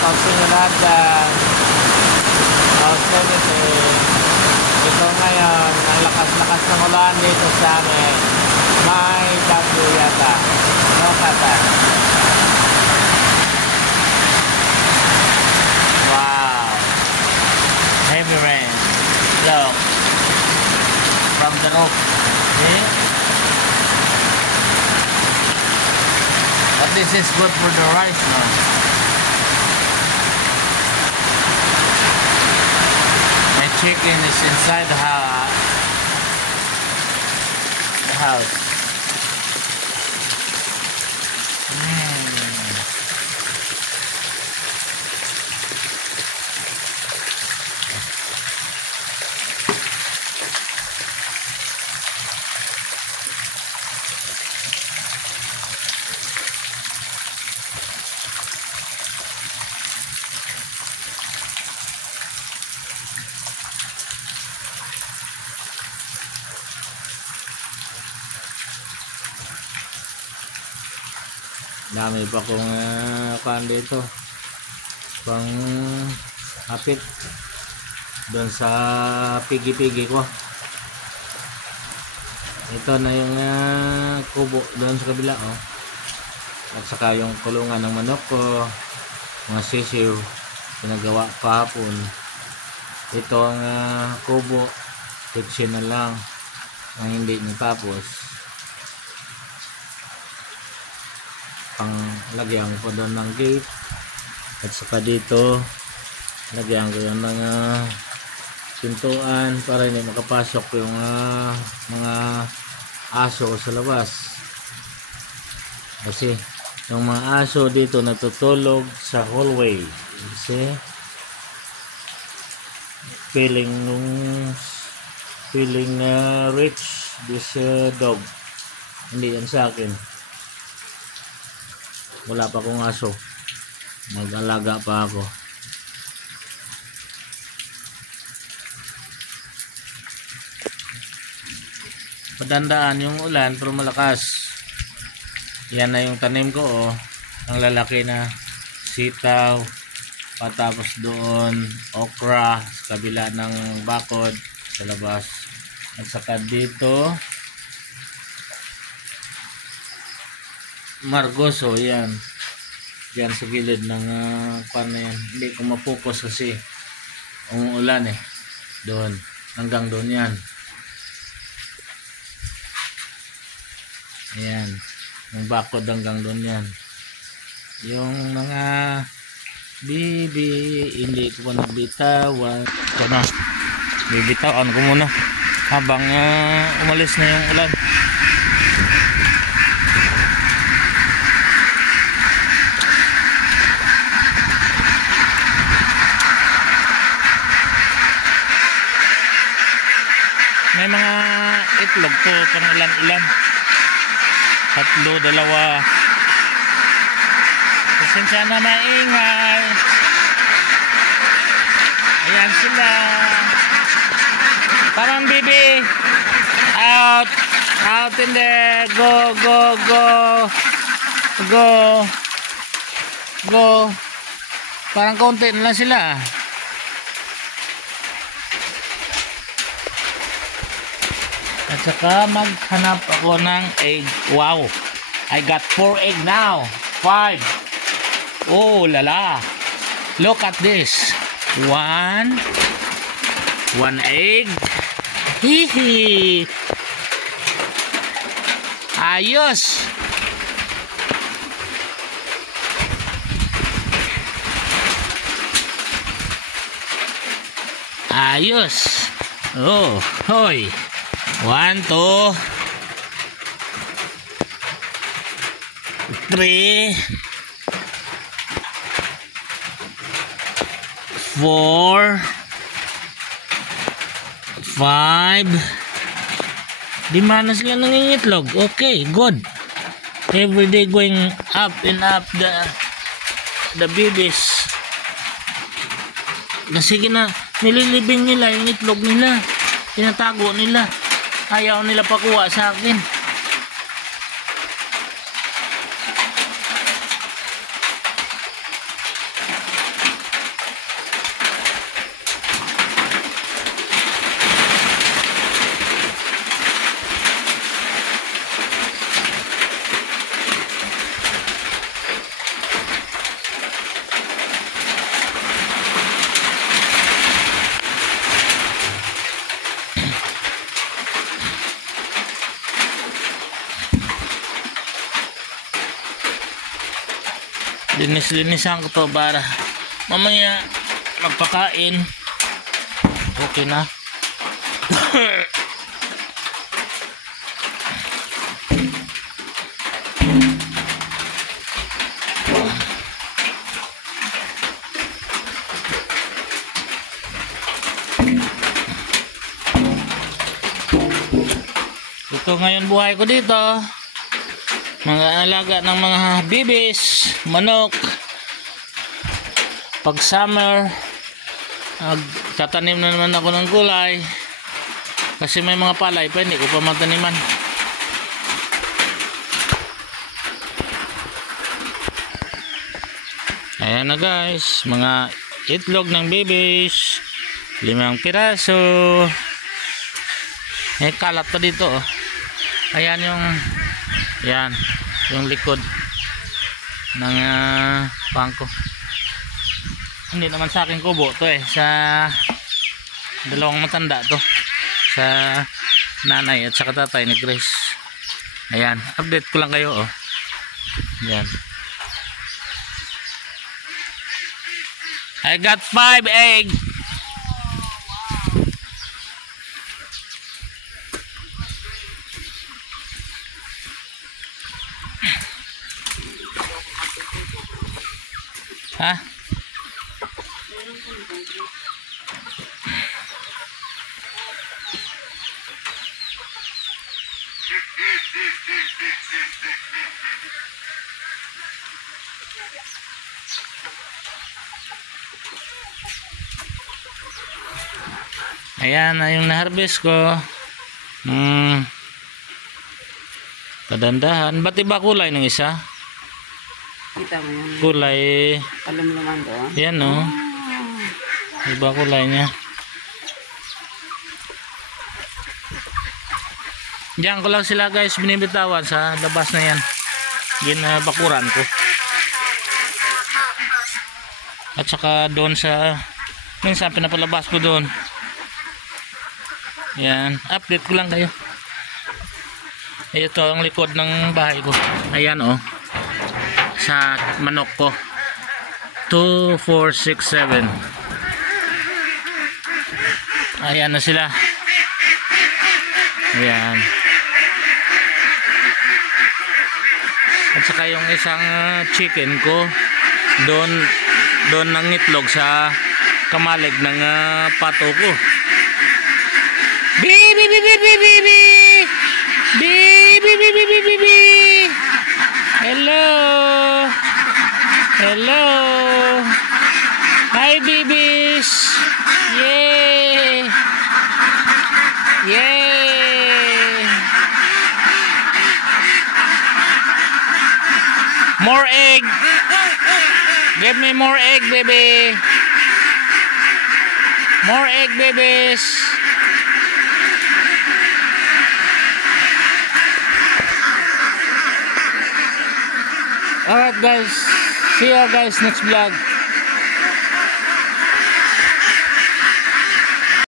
out sa inyo lahat dyan. How's everything? Ito ngayon, ang lakas-lakas ng ulan dito sa amin. May bagyo yata. No kata. Wow. Heavy rain. Look. From the roof. See? But this is good for the rice now. My chicken is inside the house. Dami pa kong kan dito pang hapit doon sa pigi-pigi ko. Ito na yung kubo doon sa kabila, oh. At saka yung kulungan ng manok ko, mga sisiw pinagawa kahapon. Ito ang kubo, kitchen na lang ang hindi natapos. Pang lagyan ko doon ng gate, at saka dito lagyan ko yung mga pintuan para hindi makapasok yung mga aso sa labas, kasi yung mga aso dito natutulog sa hallway. See, feeling rich this dog. Hindi yan sa akin. Wala pa akong aso, mag-alaga pa ako. Padandaan yung ulan pero malakas. Yan na yung tanim ko, oh. Ang lalaki na sitaw, patapos doon okra sa kabila ng bakod sa labas, at saka dito margoso. Yan dyan sa gilid ng pan na yan. Hindi ko mapokus kasi umuulan doon, hanggang doon yan. Ayan, yung bakod hanggang doon yan. Yung mga bibi hindi ko pa nabitawan. Ito na, bibitawan ko muna habang umalis na yung ulan. May mga itlog to pang ilan-ilan. 3, 2. Pasensya na maingay. Ayan sila. Parang bibi. Out in there. Go. Parang konti na lang sila. At saka maghanap ako ng egg. Wow, I got 4 egg now. 5. Oh lala, look at this. 1 egg. Hihi. Ayos. Oh, hoy. 1, 2, 3, 4, 5. Di mana sila nangingitlog. Okay, good. Every day going up and up the babies. Kasi nililibing nila yung itlog nila. Tinatago nila. Ayaw nila pakuha sa akin. Linis-linisan ko to para mamaya magpakain. Okay na. Ito ngayon buhay ko dito. Mga alaga ng mga bibis, manok. Pag summer, tatanim na naman ako ng gulay. Kasi may mga palay pa, hindi ko pa mataniman. Ayan na guys, mga itlog ng bibis. 5 piraso. May kalat pa dito oh. Ayan yung likod ng bangko. Hindi naman sa akin kubo to sa dalawang matanda to, sa nanay at saka tatay ni Grace. Ayan, update ko lang kayo oh. Ayan, I got 5 egg. Ha? Ayan na yung na-harvest ko. Kadandahan. Ba't iba kulay ng isa? Kita mo yung Kulay. kalumluman doon. Yan o. Iba kulay niya. Diyan ko lang sila guys binibitawan sa labas na yan. Ginabakuran ko. At saka doon sa minsan pinapalabas ko doon. Yan. Update ko lang kayo. Ito ang likod ng bahay ko. Ayan o. Sa manok ko 2, 4, 6, 7. Ayan na sila. Ayan. At saka yung isang chicken ko doon nangitlog sa kamalig ng pato ko. Bibi bibi bibi bibi bibi bibi bibi. Hello. Hello. Hi babies. Yay. Yay. More egg. Give me more egg, baby. More egg, babies. Alright guys, see you guys next vlog.